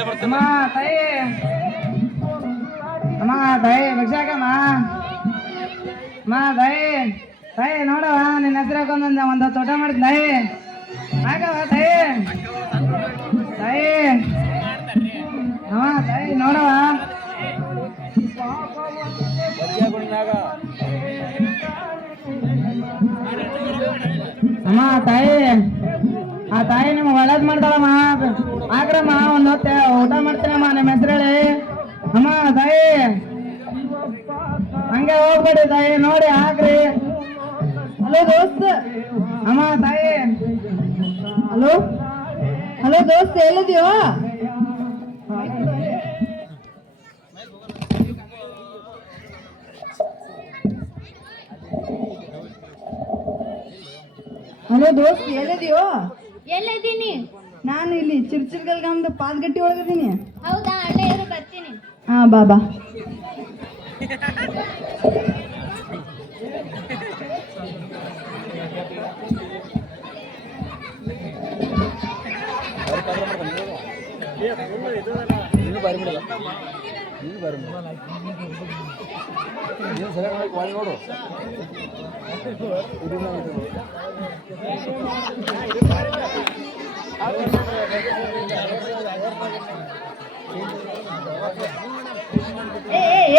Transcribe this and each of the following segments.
ಅಮ್ಮ, ತಾಯಿ. ಅಮ್ಮ, ತಾಯಿ ಭಿಕ್ಷಾಕಮ್ಮ ಮಾ ತಾಯಿ. ತಾಯಿ ನೋಡವ ನಿನ್ನ ಹೆಸರು ಒಂದೊಂದು ಒಂದು ಹೊತ್ತು ಮಾಡಿ ತಾಯಿ. ಹಾಕವ ತಾಯಿ. ಅಮ್ಮ, ತಾಯಿ ನೋಡವ ಅಮ್ಮ, ತಾಯಿ. ಆ ತಾಯಿ ನಿಮ್ಗೆ ಒಳ್ಳೇದ್ ಮಾಡ್ತಾಳಮ್ಮ. ಆಗ್ರಮ್ಮ ಒಂದು ಹೊತ್ತೆ ಊಟ ಮಾಡ್ತೀನಮ್ಮ ನಿಮ್ಮ ಹೆಸರೇಳಿ? ಹೇಳಿ ಅಮ್ಮ ತಾಯಿ? ಹಂಗೆ ಹೋಗ್ಬೇಡಿ ತಾಯಿ ನೋಡಿ ಹಾಕ್ರಿ. ಹಲೋ ದೋಸ್ತ. ಅಮ್ಮ ತಾಯಿ? ಹಲೋ? ಹಲೋ ದೋಸ್ತ್ ಎಲ್ಲಿದ್ಯೋ ಹಲೋ ದೋಸ್ತ ಎಲ್ಲಿದ್ಯೋ ಎಲ್ಲಿದ್ದೀನಿ? ನಾನು ಇಲ್ಲಿ ಚಿರ್ಚಿರ್ಗಲ್ ಗ್ರಾಮದ ಪಾಲ್ಗಟ್ಟಿ ಒಳಗಿದ್ದೀನಿ ಹೌದಾ? ಅಲ್ಲೇ ಇರು ಬರ್ತೀನಿ. ಹಾ ಬಾಬಾ ನೋಡು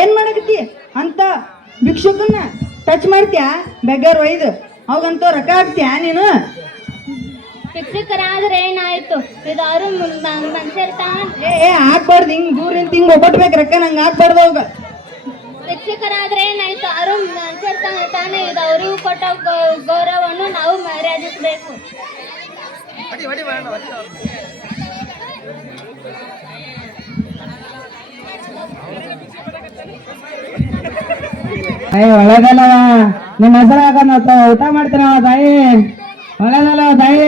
ಏನ್ ಮಾಡಕತ್ತಿ? ಅಂತ ಭಿಕ್ಷುಕನ್ನ ಟಚ್ ಮಾಡ್ತೀಯಾ? ಬೆಗ್ಗರ್ ಒಯ್ದು. ಅವಾಗಂತೂ ರೊಕ್ಕ ಹಾಕ್ತೀಯಾ ನೀನು? ಶಿಕ್ಷಕರಾದ್ರೆ ಏನಾಯ್ತು? ಇದಾರು ಏ ಏ ಹಾಕ್ಬಾರ್ದು ಹಿಂಗ್ ದೂರ ನಿಂತ ಹಿಂಗ್ ಒಬ್ಬಟ್ಬೇಕು ರೊಕ್ಕ ನಂಗೆ ಹಾಕ್ಬಾರ್ದು ಅವಾಗ. ಶಿಕ್ಷಕರಾದ್ರೆ ಏನಾಯ್ತು? ಅವರು ಅನ್ಸರ್ತಾನೆ ತಾನೇ ಇದು ಅವರಿಗೂ ಕೊಟ್ಟ ಗೌರವವನ್ನು ನಾವು ಮರ್ಯಾದಿಸಬೇಕು. ಅಯ್ಯ ಒಳ್ಳೇದಲ್ಲವ. ನಿಮ್ಮ ಹೆಸರು ಹಾಕೊಂಡ್ ಊಟ ಮಾಡ್ತೀನವ ತಾಯಿ. ಒಳ್ಳೇದಲ್ಲವ ತಾಯಿ.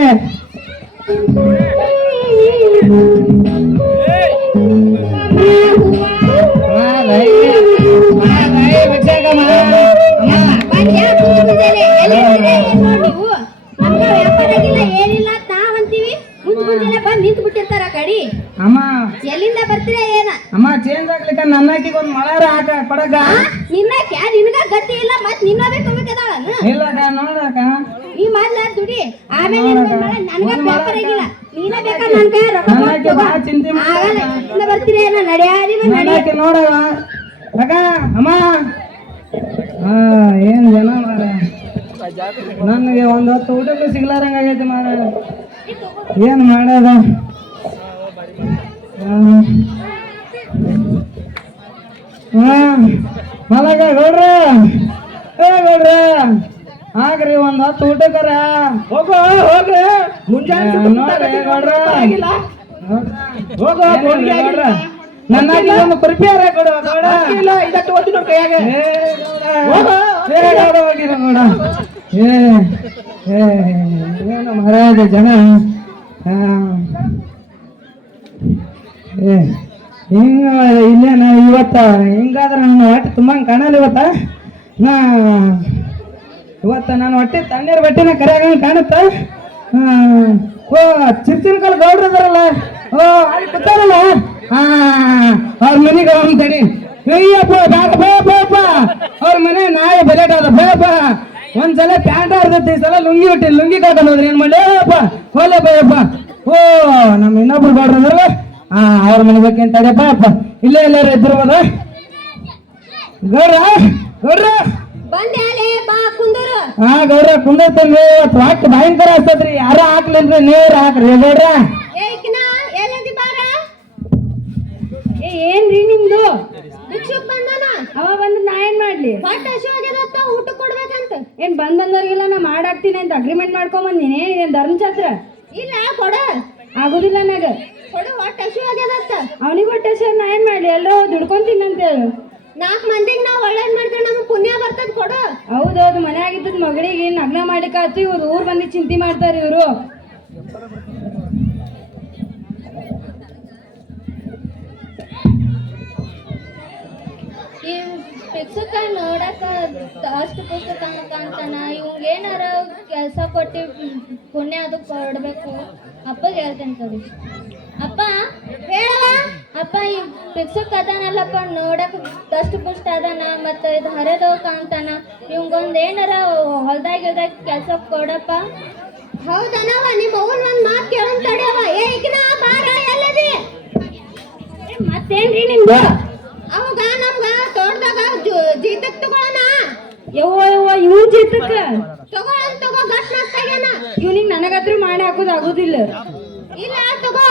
ಹಾಕ ಕೊಡಕ ನಿನ್ನ ಕ್ಯಾ ನಿನಗ ಗತಿ ಇಲ್ಲ ಮತ್ ನಿನ್ನವೇ ಇಲ್ಲ ಇಲ್ಲಕ್ಕ ನೋಡಕ? ಈ ಮೊದ್ಲ ದುಡಿ. ಆಮೇಲೆ ನಿನ್ಗೆ ನನಗ ವ್ಯಾಪಾರ ಆಗಿಲ್ಲ ನೀನ ಬೇಕಾ ನನ್ ಕೈ ರೊಕ್ಕ ನನ್ನ ಬರ್ತೀರಾ ಏನ ನಡೆಯಾದಿ ನನ್ನ ನಡಿ ಹಾಕಿ ನೋಡವ ಅಕ್ಕ ಅಮ್ಮ. ಏನ್ ಜನ ಮಾರ ನನಗೆ ಒಂದ್ ಹೊತ್ತು ಊಟಕ್ಕೂ ಸಿಗ್ಲಾರಂಗ ಆಗೈತೆ ಮಾರ ಏನ್ ಮಾಡೋದ? ಹಾ ಮಲಗ ಗೌಡ್ರ. ಏ ಗೌಡ್ರ. ಆಗ್ರಿ ಒಂದ್ ಹತ್ತು ಊಟಕರ. ಹೋಗೋ ಹೋಗ್ರಿ ಮುಂಜಾನೆ ಗೌಡ್ರ. ಹೋಗೋ ಗೌಡ್ರ. ನನ್ನ ಒಂದು ಪ್ರಿಪೇರ್ ಕೊಡು ಗೌಡ. ಇಲ್ಲ ಇದಕ್ಕೆ ಒಂದು ನೋಡಿ ಕೈಯಾಗ ಏ ಗೌಡ. ಏ ಹೋಗಿರ ಗೌಡ ಏ ಏ ಏನು ಮಹಾರಾಜ ಜನ? ಹಾ. ಏ. ಹಿಂಗ ಇಲ್ಲೇ ನಾ ಇವತ್ತ? ಹಿಂಗಾದ್ರೆ ನನ್ನ ಹೊಟ್ಟೆ ತುಂಬ ಕಾಣಲ್ಲ ಇವತ್ತ? ನಾ ಇವತ್ತ ನಾನು ಹೊಟ್ಟೆ ತಣ್ಣೀರ್ ಬಟ್ಟೆನ ಕರೆಯಾಗ ಕಾಣುತ್ತ? ಓ ಕಾಲ ಗೌಡ್ರು ಇದಾರಲ್ಲ? ಓ, ಅಲ್ಲಿ ಕೂತಾರಲ್ಲ? ಅವ್ರ ಮನೆಗೆ ಬೇಯಪ್ಪ ಅವ್ರ ಮನೆ ನಾಯ ಬಜೆಟ್ ಅದ ಬೇಪ ಒಂದ್ಸಲ ಪ್ಯಾಂಟ್ ಆಡ್ದೈತಿ ಈ ಸಲ ಲುಂಗಿ ಹೊಟ್ಟಿ ಲುಂಗಿ ಹೋದ್ರಿ ಏನ್ ಮಾಡಿ ಅಪ್ಪ ಹೋಲ ಬೇಯಪ್ಪ ಓ, ನಮ್ಮ ಇನ್ನೊಬ್ರು ಗೌಡ್ರು ಇದಾರಲ್ಲ? ಹಾ ಅವ್ರ ಮನೆ ತಡಿಯಪ್ಪ ಅಪ್ಪ ಇಲ್ಲೇ ಎಲ್ಲಾರ ಇದ್ರು ಅದ ಗೌರ ಕುಂದೂರು. ಹಾ ಗೌರ ಕುಂದೈತಲ್ರಿ ಇವತ್ತು ಭಯಂಕರ ಆಗ್ತದ್ರಿ ಯಾರ ಹಾಕ್ಲಿಲ್ರಿ ನೀವ್ರ ಹಾಕ್ರಿ ಗೌಡ್ರ ಏ ಕಿನ ಎಲ್ಲದಿ ಬಾರ? ಏ ಏನ್ರಿ ನಿಮ್ದು? ಭಿಕ್ಷುಕ್ ಬಂದಾನ? ಅವ ಬಂದ್ ನಾ ಏನ್ ಮಾಡ್ಲಿ? ಹೊಟ್ಟೆ ಹಸು ಆಗ್ಯದತ್ತ ಊಟ ಕೊಡ್ಬೇಕಂತ. ಏನ್ ಬಂದ್ ಬಂದವ್ರಿಗೆಲ್ಲ ನಾ ಮಾಡಾಕ್ತೀನಿ ಅಂತ ಅಗ್ರಿಮೆಂಟ್ ಮಾಡ್ಕೊಂಡ್ ಬಂದಿನಿ. ಧರ್ಮಛತ್ರ ಇಲ್ಲ ಕೊಡ. ಆಗುದಿಲ್ಲ ನನಗ. ಅವನಿಗೆ ಹೊಟ್ಟೆ ನಾ ಏನ್ ಮಾಡ್ಲಿ? ಎಲ್ಲರೂ ದುಡ್ಕೊಂತೀನಿ ಅಂತ ಹೇಳು ನಾಲ್ಕು ಮಂದಿಗೆ ನಾವು ಒಳ್ಳೇದ್ ಮಾಡಿದ್ರೆ ನಮ್ಗೆ ಪುಣ್ಯ ಬರ್ತದ ಕೊಡು. ಹೌದೌದು ಮನೆ ಆಗಿದ್ದದ ಮಗಳಿಗೆ ನಗ್ನ ಮಾಡ್ಲಿಕ್ಕೆ ಆತು ಇವ್ರು ಊರ್ ಬಂದು ಚಿಂತೆ ಮಾಡ್ತಾರೆ ಇವರು. ಶಿಕ್ಷಕ ನೋಡಕ ಅಷ್ಟು ಪುಸ್ತಕ ಕಾಣ್ತಾನ ಇವ್ಗೆ ಏನಾರ ಕೆಲಸ ಕೊಟ್ಟು ಪುಣ್ಯ ಅದು ಕೊಡ್ಬೇಕು. ಅಪ್ಪಗೆ ಹೇಳ್ತೇನೆ ತೋರಿ. ಅಪ್ಪ ಹೇಳವ ಅಪ್ಪ ಈ ಭಿಕ್ಷುಕ್ ಅದಾನಲ್ಲಪ್ಪ ನೋಡಕ್ ದಷ್ಟು ಪುಷ್ಟ ಅದಾನ ಮತ್ತೆ ಇದು ಹರಿದವ್ ಅಂತಾನ ಇವಂಗೊಂದ್ ಏನಾರ ಹೊಲ್ದಾಗ ಇಲ್ದಾಗ ಕೆಲ್ಸ ಕೊಡಪ್ಪ? ಹೌದನವ ನಿಮ್ಮ ಅವ್ನ ಒಂದ್ ಮಾತು ಕೇಳೋನ್ ತಡಿಯವ ಏ ಈಗಿನ ಬಾರ ಎಲ್ಲದಿ? ಮತ್ತೇನ್ರಿ ನಿಮ್ದು? ಅವಾಗ ನಮ್ಗ ತೋಟದಾಗ ಜೀತಕ್ ತಗೊಳಣ ಯವ್ವ ಯವ್ವ ಇವ್ ಜೀತಕ್ಕ ತಗೊಳನ್ ತಗೋ ಗಟ್ ಮಸ್ತಾಗ್ಯಾನ ಇವ್ನಿಗ್ ನನಗಾದ್ರೂ ಮಾಡಿ ಹಾಕೋದು ಆಗೋದಿಲ್ಲ. ಇಲ್ಲ ತಗೋ.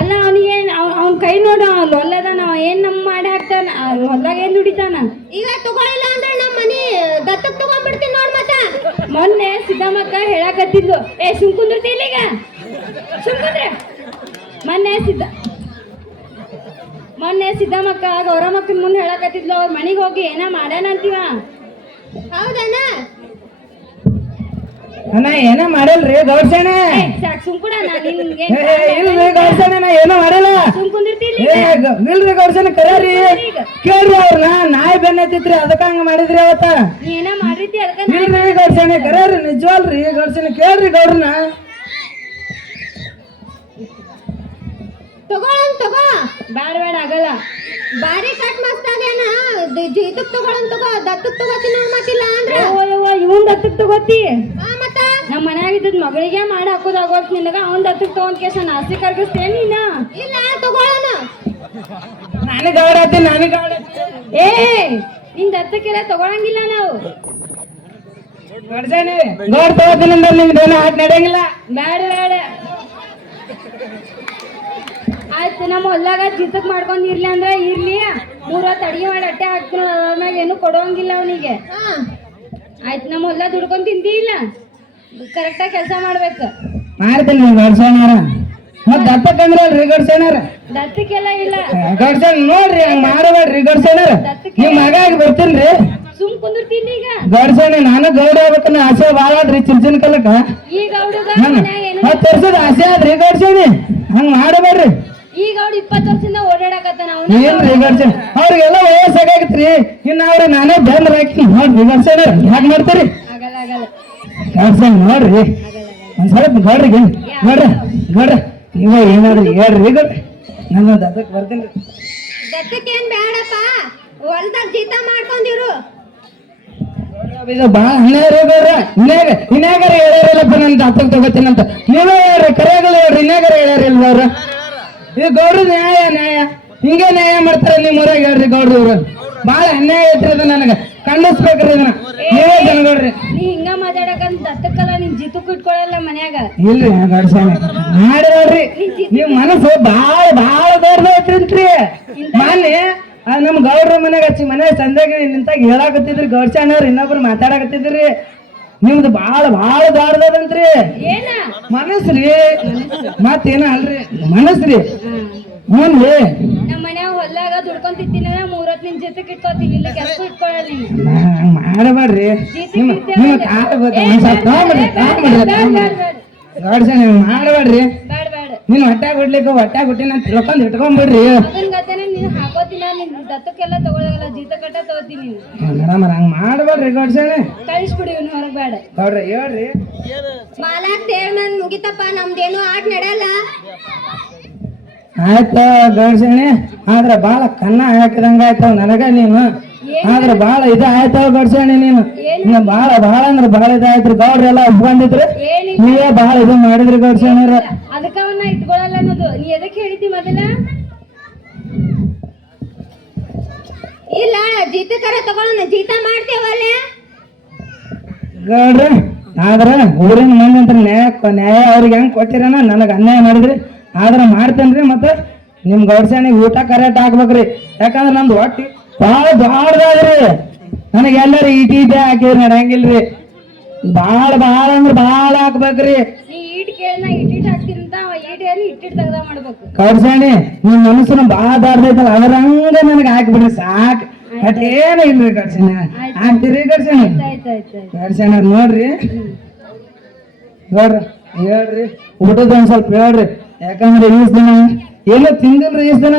ಅಲ್ಲ ಅವನಿಗೆ ಅವ್ನ ಕೈ ನೋಡು ಅವ್ನು ಒಲ್ಲದಾನ ಅವ ಏನ್ ನಮ್ ಮಾಡಿ ಹಾಕ್ತಾನ ಹೊಲ್ದಾಗ ಏನ್ ದುಡಿತಾನ? ಈಗ ತಗೊಳಿಲ್ಲ ಅಂದ್ರೆ ನಮ್ಮ ಮನಿ ದತ್ತಕ್ ತಗೊಂಡ್ಬಿಡ್ತೀನಿ ನೋಡ್ ಮತ್ತ. ಮೊನ್ನೆ ಸಿದ್ದಮ್ಮಕ್ಕ ಹೇಳಕತ್ತಿದ್ಲು ಏ ಸುಮ್ ಕುಂದಿರ್ತಿ ಈಗ ಸುಮ್ಕುಂದ್ರೆ ಮೊನ್ನೆ ಸಿದ್ದ ಮೊನ್ನೆ ಸಿದ್ದಮ್ಮಕ್ಕ ಗೌರಮ್ಮಕ್ಕನ ಮುಂದೆ ಹೇಳಕತ್ತಿದ್ಲು ಅವ್ರ ಮನೆಗೆ ಹೋಗಿ ಏನ ಮಾಡ್ಯಾನ ಅಂತೀವ? ಅಣ್ಣ ಏನೋ ಮಾಡಲ್ರಿ? ಗೌಡ್ಸೇಣ ಏ, ಸಾಕ್ ಸುಮ್ ಕೂಡ ನಿನ್ಗೆ ಏ, ಇಲ್ರಿ ಗೌಡ್ಸೇಣ ನಾ ಏನೋ ಮಾಡಲ್ಲ. ಇಲ್ರಿ ಗೌಡ್ಸೇಣ ಕರೀ ಕೇಳ್ರಿ ಅವ್ರನ್ನ ನಾಯಿ ಬೆನ್ನತ್ತಿತ್ರಿ ಅದಕ್ಕ ಹಂಗ ಮಾಡಿದ್ರಿ ಅವತ್ತ. ಇಲ್ರಿ ಗೌಡ್ಸೇಣ ಕರೀ ನಿಜವಲ್ರಿ ಗೌಡ್ಸೇಣ ಕೇಳ್ರಿ ಗೌಡ್ರನ್ನ. ತಗೊಳನ್ ತಗೋ. ಬೇಡ ಬೇಡ ಆಗಲ್ಲ. ಬಾರಿ ಕಟ್ ಮಸ್ತಾಗ್ಯಾನ ಜೀತಕ್ ತಗೊಳನ್ ತಗೋ ದತ್ತಕ್ ತಗೋತೀನಿ ನೋಡ್ ಮತ್ತಿಲ್ಲ ಅಂದ್ರ? ಇವನ್ ದತ್ತಕ್ ತಗೋತಿ? ಮತ್ತ? ನಮ್ಮ ಮನ್ಯಾಗ ಇದ್ದದ್ ಮಗಳಿಗೆ ಮಾಡಿ ಹಾಕೋದಾಗೋತ್ ನಿನಗ ಅವನ್ ದತ್ತಕ್ ತಗೊಂಡ್ ಕೇಸ ನಾಸ್ತಿ ಕರ್ಗಿಸ್ತೇನ್ ನೀನ? ಇಲ್ಲ ತಗೊಳನ. ನಾನು ಗೌಡ ಆತೀನಿ ನಾನು ಗೌಡ ಏ ನಿನ್ ದತ್ತಕ್ಕೆಲ್ಲ ತಗೊಳಂಗಿಲ್ಲ ನಾವು. ನೋಡ್ತೇನೆ ಗೌಡ್ ತಗೋತೀನಿ ಅಂದ್ರೆ ನಿಮ್ದೇನೋ ಆಟ ನಡೆಯಂಗಿಲ್ಲ. ಬೇಡ ಬ್ಯಾಡ. ಆಯ್ತು ನಮ್ಮ ಹೊಲ್ದಾಗ ಜಿತಕ್ ಮಾಡ್ಕೊಂಡ್ ಇರ್ಲಿ ಅಂದ್ರೆ ಇರ್ಲಿ. ಮೂರತ್ ಹೊತ್ತು ಅಡಿಗೆ ಮಾಡಿ ಅಟ್ಟೆ ಹಾಕ್ತೀನಿ ಅದ್ರಾಗ ಏನು ಕೊಡೋಂಗಿಲ್ಲ ಅವನಿಗೆ. ಹಾ ಆಯ್ತು ನಮ್ಮ ಹೊಲ ದುಡ್ಕೊಂಡ್ ತಿಂತಿ ಇಲ್ಲ? ಕರೆಕ್ಟಾಗಿ ಕೆಲಸ ಮಾಡ್ಬೇಕು. ಮಾಡ್ತೀನಿ ಗೌಡ್ಸೇನಾರ ಮತ್ ದತ್ತಕ್ಕಂದ್ರ ಅಲ್ರಿ ಗೌಡ್ಸೇನಾರ ದತ್ತಕ್ಕೆಲ್ಲ ಇಲ್ಲ. ಗಡ್ಸೋಣ ನೋಡ್ರಿ ಹಂಗ ಮಾಡಬೇಡ್ರಿ ಗೌಡ್ಸೇನಾರ ನಿಮ್ ಮಗ ಆಗಿ ಬರ್ತೀನ್ರಿ. ಸುಮ್ ಕುಂದಿರ್ತೀನಿ ಈಗ. ಗಡ್ಸೋಣ ನಾನು ಗೌಡ ಆಗ್ಬೇಕನ್ನ ಆಸೆ ಭಾಳ ಆದ್ರಿ ಚಿಲ್ಚಿನ ಕಲಕ ಈಗ ಹತ್ತು ವರ್ಷದ ಆಸೆ ಆದ್ರಿ ಗೌಡ್ಸೇಣಿ. ಹಂಗ ಮಾಡಬೇಡ್ರಿ. ಈಗ ಅವ್ರು ಇಪ್ಪತ್ತು ವರ್ಷದಿಂದ ಓಡಾಡಕತ್ತಾನ ಅವನು ಏನ್ರಿ ರಿವರ್ಸನ್ ಅವ್ರಿಗೆಲ್ಲ ವಯಸ್ಸಾಗತ್ರಿ ಇನ್ನ ಅವ್ರ ನಾನೇ ಬಂದ್ ಹಾಕಿ ನೋಡಿ ಗೌಡ್ಸೇಣ ಹ್ಯಾಕ್ ಮಾಡ್ತೀರಿ? ಆಗಲ್ಲ ಆಗಲ್ಲ. ಗೌಡ್ಸೇಣ ನೋಡ್ರಿ. ಒಂದ್ ಸ್ವಲ್ಪ ಗೌಡ್ರಿಗೆ ನೋಡ್ರಿ ಗೌಡ್ರ ನೀವ ಏನಾದ್ರು ಹೇಳ್ರಿ ಗೌಡ್ರಿ ನಾನು ದತ್ತಕ್ಕೆ ಬರ್ತೀನಿ. ದತ್ತಕ್ಕೇನ್ ಬೇಡಪ್ಪ ಹೊಲ್ದಾಗ ಜೀತ ಮಾಡ್ಕೊಂಡಿರು ಇದು ಅನ್ಯಾಯ ರೀ ಗೌಡ್ರ. ಇನ್ಯಾಗ ಇನ್ಯಾಗಾರ ಹೇಳ್ಯಾರಿಲ್ಲಪ್ಪ ನಾನು ದತ್ತಕ್ಕೆ ತಗೋತೀನಂತ. ನೀವೇ ಹೇಳ್ರಿ ಕರೆಯಾಗಲ್ಲ ಹೇಳ್ರಿ ಇನ್ಯಾಗಾರ ಹೇಳ್ಯಾರಿಲ್ವ ಅವ್ರ? ಇದು ಗೌಡ್ರ ನ್ಯಾಯ ನ್ಯಾಯ. ಹಿಂಗೆ ನ್ಯಾಯ ಮಾಡ್ತಾರೆ ನಿಮ್ಮ ಊರಾಗ ಹೇಳ್ರಿ ಗೌಡ್ರವ್ರು ಬಹಳ ಬಾಳ ಅನ್ಯಾಯ ಐತ್ರಿ ಅದ ನನಗೆ. ಖಂಡಿಸ್ಬೇಕ್ರಿ ಇದನ್ನ. ನೀವೇ ಜನಗಳ್ರಿ ನೀ ಹಿಂಗ ಮಾತಾಡಕಂತ ದತ್ತಕ್ಕಲ್ಲ ನಿನ್ ಜಿತಕ್ಕೂ ಇಟ್ಕೊಳಲ್ಲ ಮನ್ಯಾಗ. ಇಲ್ರಿ ಗಡ್ಸಾನೆ ಮಾಡಿ ನೋಡ್ರಿ. ನಿಮ್ ಮನಸ್ಸು ಬಾಳ ಬಾಳ ದೊಡ್ಡದೈತ್ರಿ ಮೊನ್ನೆ ಮಾನ್ಯ ನಮ್ ಗೌಡ್ರ ಮನೆಗೆ ಹಚ್ಚಿ ಮನೆ ಸಂದಾಗ ನಿಂತಾಗ ಹೇಳಾಕತ್ತಿದ್ರಿ ಗೌಡ್ಸಣ್ಣವ್ರು ಇನ್ನೊಬ್ರು ಮಾತಾಡಕತ್ತಿದ್ರಿ. ನಿಮ್ದು ಬಾಳ ಬಾಳ ದೊಡ್ಡದಂತ್ರಿ ಮನಸ್ರಿ ಮತ್ತೇನ ಅಲ್ರಿ? ಮನಸ್ರಿ ಹ್ಞೂ ನಮ್ಮ ಮನ್ಯಾಗ ಹೊಲ್ದಾಗ ದುಡ್ಕೊಂಡ್ ತಿಂತೀನಿ ಮೂರತ್ ನಿನ್ ಜೊತೆಗೆ ಇಟ್ಕೋತೀನಿ ಇಲ್ಲಿ ಕೆಲಸ ಇಟ್ಕೊಳಲ್ಲ ನೀನು. ಮಾಡಬೇಡ್ರಿ. ನಿಮ್ಮ ಕಾಲ ಮಾಡಬೇಡ್ರಿ. ಬೇಡ ಬೇಡ. ನೀನ್ ಹೊಟ್ಟಾಗ ತಿಳ್ಕೊಂಡು ಹೊಟ್ಟಾಗ ಕೊಟ್ಟಿನ ತಿಳ್ಕೊಂಡ್ ಇಟ್ಕೊಂಡ್ಬಿಡ್ರಿ ಅದನ್ ಗತೆನೆ ನೀನ್ ಹಾಕೋತಿನ ನಿನ್ ದತ್ತಕ್ಕೆಲ್ಲ ತಗೊಳಗಲ್ಲ ಜೀತ ಕಟ್ಟ ತಗೋತೀನಿ ನೀನು. ಮೇಡಮ್ ಹಂಗ್ ಮಾಡಬೇಡ್ರಿ ಗೌಡ್ಸಣ್ಣ ಕಳಿಸ್ಬಿಡಿ ಇವ್ನು ಹೊರಗೆ ಬೇಡ. ಗೌಡ್ರಿ ಹೇಳ್ರಿ. ಮಾಲಾಕ್ ತೇರ್ ನನ್ ಮುಗಿತಪ್ಪ ನಮ್ದೇನು ಆಟ ನಡೆಯಲ್ಲ. ಆಯ್ತ ಗೌಡ್ಸಣ್ಣಿ ಆದ್ರ ಬಾಳ ಕನ್ನ ಹಾಕಿದಂಗ ಆಯ್ತಾವ ನನಗ ನೀನು. ಆದ್ರ ಬಾಳ ಇದ ಆಯ್ತಾವ ಗೌಡ್ಸಣ್ಣಿ ನೀನು. ಇನ್ನ ಬಾಳ ಬಾಳ ಅಂದ್ರ ಬಾಳ ಇದಾಯ್ತ್ರಿ ಗೌಡ್ರಿ ಎಲ್ಲ ಉಪ್ಕೊಂಡಿದ್ರಿ ಏನಿಲ್ಲ ನೀವೇ ಬಾಳ ಇದು ಮಾಡಿದ್ರಿ ಗೌಡ್ಸಣ್ಣರ ಅದಕ್ಕ ಅವನ್ನ ಇಟ್ಕೊಳಲ್ಲ ಅನ್ನೋದು. ನೀ ಎದಕ್ಕೆ ಹೇಳಿದ್ದಿ ಮೊದಲ? ಇಲ್ಲ ಜೀತಕರ ತಗೊಳ್ಳೋಣ. ಜೀತ ಮಾಡ್ತೇವಲ್ಲ? ಗೌಡ್ರ, ಆದ್ರೆ ಊರಿನ ಮಂದಿ ನ್ಯಾಯ ನ್ಯಾಯ ಅವ್ರಿಗೆ ಹೆಂಗ್ ಕೊಟ್ಟಿರನ ನನಗೆ ಅನ್ಯಾಯ ಮಾಡಿದ್ರಿ. ಆದ್ರೆ ಮಾಡ್ತೇನ್ರಿ ಮತ್ತ ನಿಮ್ ಗೌಡ್ಸಣಿಗೆ ಊಟ ಕರೆಕ್ಟ್ ಹಾಕ್ಬೇಕ್ರಿ ಯಾಕಂದ್ರೆ ನಮ್ದು ಹೊಟ್ಟಿ ಭಾಳ ದೊಡ್ಡದಾದ್ರಿ ನನಗೆ ಎಲ್ಲರೂ ಇಟಿ ಹಾಕಿದ್ರಿ ನಡೆಯಂಗಿಲ್ರಿ. ಭಾಳ ಬಾಳ ಅಂದ್ರ ಬಾಳ ಹಾಕ್ಬೇಕ್ರಿ. ಏನು ಗೌಡ್ಸಣಿ ನಿಮ್ ಮನಸ್ಸನ್ನ ಭಾಳ ದಾರ್ದೈತಲ್ಲ ಅದ್ರ ಹಂಗ ನನಗೆ ಹಾಕ್ಬಿಡ್ರಿ ಸಾಕ್. ಸಾಕು ಇಲ್ರಿ ಇಲ್ಲ ಹಾಕ್ತೀರಿ ಆಯ್ತು ಗಡ್ಸಣ ನೋಡ್ರಿ. ನೋಡ್ರಿ ಹೇಳ್ರಿ. ಊಟದ ಒಂದ್ ಸ್ವಲ್ಪ ಹೇಳ್ರಿ. ಯಾಕಂದ್ರೆ ಈಸ್ ದಿನ ಏನೋ ತಿಂದಿಲ್ರಿ ಈಸ್ ದಿನ.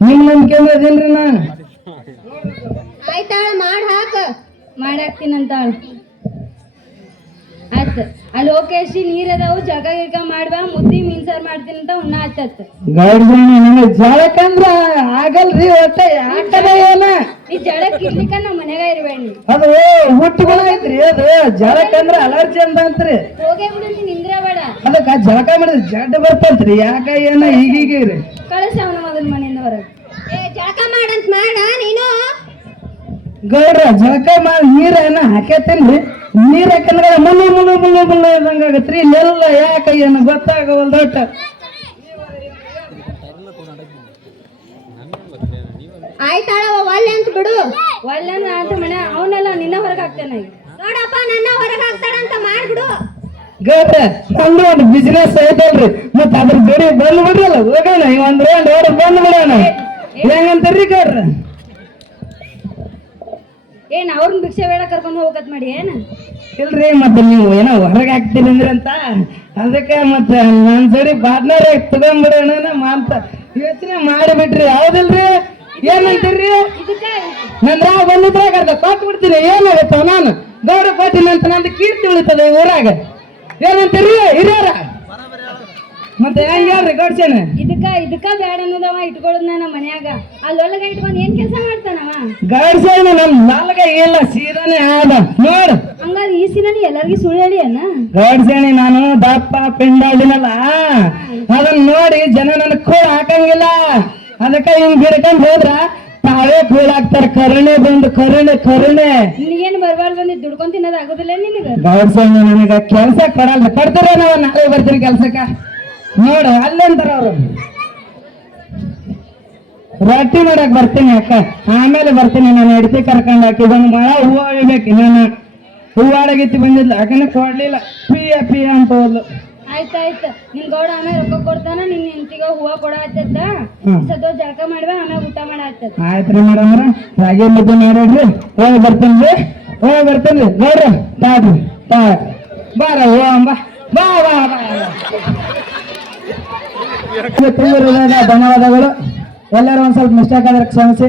ನಿಮ್ ನಂಬಿಕೆ ಅದೇನ್ರಿ ನಾನು. ಆಯ್ತಾಳ ಮಾಡ್ ಹಾಕ. ಮಾಡಿ ಆಯ್ತು. ಅಲ್ಲಿ ಹೋಗಿ ನೀರ್ ಅದಾವು ಜಗ ಗಿಗ ಮಾಡ್ಬಾ ಮುದ್ದಿ ಮೀನ್ ಸಾರ್ ಮಾಡ್ತೀನಿ ಅಂತ ಉಣ್ಣ ಆಯ್ತತ್ ಗೌಡ್ಸೇಣಿ ನನಗೆ ಜಳಕಂದ್ರ ಆಗಲ್ರಿ ಒಟ್ಟ ಯಾಕದ ಏನ? ಈ ಜಳಕ್ ಇರ್ಲಿಕ್ಕ ನಮ್ಮ ಮನೆಗ ಇರ್ಬೇಡಿ. ಅದು ಹುಟ್ಟುಗುಣ ಐತ್ರಿ ಅದು. ಜಳಕಂದ್ರ ಅಲರ್ಜಿ ಅಂತ ಅಂತ್ರಿ. ಹೋಗೇ ಬಿಡು ನಿಂದ್ರ ಬೇಡ. ಅದಕ್ಕ ಜಳಕ ಮಾಡಿದ್ರೆ ಜಡ್ಡ ಬರ್ತೈತ್ರಿ. ಯಾಕ ಏನ ಈಗೀಗ ರೀ ಕಳಿಸ ಅವನ ಮೊದಲ ಮನೆಯಿಂದ ಹೊರಗೆ. ಏ ಜಳಕ ಮಾಡಂತ ಮಾಡ ನೀನು. ಗೌಡ್ರ ಜಳಕ ಮಾಡಿ ನೀರ ಏನ ಹಾಕೇತೇನ್ರಿ ನೀರ್ ಹಾಕಂದ್ರ ಮುಳ್ಳು ಮುಳ್ಳು ಮುಳ್ಳು ಮುಳ್ಳು ಇದಂಗ ಆಗತ್ರಿ. ಇಲ್ಲೆಲ್ಲ ಯಾಕ ಏನು ಗೊತ್ತಾಗವಲ್ದು ದೊಡ್ಡ ಆಯ್ತಾಳವ ಒಲ್ಲೆ ಅಂತ ಬಿಡು. ಒಳ್ಳೆ ಅಂತ ಮನೆ ಅವನೆಲ್ಲ ನಿನ್ನ ಹೊರಗೆ ಹಾಕ್ತೇನೆ ನೋಡಪ್ಪ ನನ್ನ ಹೊರಗೆ ಹಾಕ್ತಾರಂತ ಮಾಡ್ಬಿಡು. ಗೌಡ್ರ ನಮ್ದು ಒಂದು ಬಿಸಿನೆಸ್ ಐತಲ್ರಿ. ಮತ್ತ ಅದ್ರ ಗಡಿ ಬಂದ್ ಬಿಡ್ರಲ್ಲ ಹೋಗೋಣ ಈ ಒಂದ್ ರೌಂಡ್ ಹೊರ ಬಂದ್ ಬಿಡೋಣ ಹೆಂಗಂತಾರ್ರಿ ಗೌಡ್ರ? ಏನ್ ಅವ್ರನ್ನ ಭಿಕ್ಷೆ ಬೇಡ ಕರ್ಕೊಂಡು ಹೋಗತ್ ಮಾಡಿ ಏನ್? ಇಲ್ರಿ ಮತ್ತೆ ನೀವು ಏನೋ ಹೊರಗೆ ಹಾಕ್ತೀನಿ ಅಂದ್ರೆ ಅಂತ. ಅದಕ್ಕೆ ಮತ್ತೆ ನನ್ನ ಸರಿ ಪಾರ್ಟ್ನರ್ ತಗೊಂಡ್ಬಿಡೋಣ ಮಾಂತ ಯೋಚನೆ ಮಾಡಿಬಿಟ್ರಿ ಹೌದಿಲ್ರಿ? ಏನಂತೀರಿ ನಂದ್ರ ಬಂದಿದ್ರಾಗ ಅರ್ಧ ಕೊಟ್ಟು ಬಿಡ್ತೀನಿ ಏನಾಗತ್ತ ನಾನು. ಗೌಡ ಕೊಟ್ಟಿನಿ ಅಂತ ನಂದು ಕೀರ್ತಿ ಉಳಿತದೆ ಊರಾಗ. ಏನಂತೀರಿ ಹಿರಿಯರ? ಮತ್ತೆ ಹೆಂಗ್ ಹೇಳ್ರಿ ಗೌಡ್ಸೇನ? ಇದಕ್ಕ ಇದಕ್ಕ ಬೇಡ ಅನ್ನೋದವ ಇಟ್ಕೊಳ್ಳೋದ್ ನಮ್ಮ ಮನ್ಯಾಗ. ಅಲ್ಲೊಳಗ ಇಟ್ಕೊಂಡು ಏನ್ ಕೆಲಸ ಮಾಡ್ತಾನವ ಗೌಡ್ಸೇನ ನಮ್ ನಾಲ್ಗ ಇಲ್ಲ ಸೀದಾನೆ ಆದ. ನೋಡು. ಹಂಗಾರ ಈ ಸಿನ ಎಲ್ಲರಿಗೂ ಸುಳ್ಳು ಹೇಳಿ ಅನ್ನ ಗೌಡ್ಸೇಣಿ ನಾನು ದಪ್ಪ ಪಿಂಡಾಡಿನಲ್ಲ ಅದನ್ನ ನೋಡಿ ಜನ ನನ್ ಕೂಡ ಹಾಕಂಗಿಲ್ಲ. ಅದಕ್ಕೆ ಹಿಂಗ್ ಬಿಡ್ಕೊಂಡ್ ಹೋದ್ರ ತಾವೇ ಕೂಡಾಕ್ತಾರ ಹಾಕ್ತಾರ. ಕರುಣೆ ಬಂದು ಕರುಣೆ ಕರುಣೆ. ನಿನಗೇನು ಬರ್ಬಾರ್ದು ಬಂದಿದ್ದು ದುಡ್ಕೊಂಡ್ ತಿನ್ನೋದು ಆಗೋದಿಲ್ಲ ನಿನಗ? ಗೌಡ್ಸೇಣಿ ನನಗ ಕೆಲ್ಸ ಕೊಡಲ್ಲ ಕೊಡ್ತಾರ ನಾವ್ ನಾಳೆ ಬರ್ತೀನಿ ಕೆಲ್ಸಕ್ಕ? ನೋಡು ಅಲ್ಲಂತಾರ ಅವ್ರು? ರೊಟ್ಟಿ ಮಾಡಕ್ ಬರ್ತೀನಿ ಅಕ್ಕ. ಆಮೇಲೆ ಬರ್ತೀನಿ ನಾನು ಹೆಡ್ತಿ ಕರ್ಕೊಂಡು ಹಾಕಿ. ಬಂದು ಬಹಳ ಹೂವು ಒಯ್ಬೇಕು ನಾನು ಹೂವಾಡಗಿತ್ತಿ ಬಂದಿದ್ಲು. ಯಾಕಂದ್ರೆ ಕೊಡ್ಲಿಲ್ಲ. ಪಿಯ ಪಿಯ ಅಂತ ಹೋದ್ಲು. ಆಯ್ತಾಯ್ತು ನಿನ್ ಗೌಡ ಆಮೇಲೆ ರೊಕ್ಕ ಕೊಡ್ತಾನ ನಿನ್ ಹೆಂಡತಿಗ ಹೂವ ಕೊಡ ಆಯ್ತದ. ಸದೋ ಜಳಕ ಮಾಡ್ಬಾ ಆಮೇಲೆ ಊಟ ಮಾಡ ಆಯ್ತದ ಆಯ್ತ್ರಿ ಮೇಡಮ್ ರಾಗಿ ಮುದ್ದೆ ನೋಡ್ರಿ ಹೋಗಿ ಬರ್ತೀನಿ ರೀ. ಹೋಗಿ ಬರ್ತೀನಿ ನೋಡ್ರಿ. ತಾಡ್ರಿ ತಾಡ್ ಬಾರ ಓ ಬಾ ಬಾ ಬಾ. ಬಾ ಧನ್ಯವಾದಗಳು. ಎಲ್ಲರೂ ಒಂದ್ ಸ್ವಲ್ಪ ಮಿಸ್ಟೇಕ್ ಆದ್ರೆ ಕ್ಷಮಿಸಿ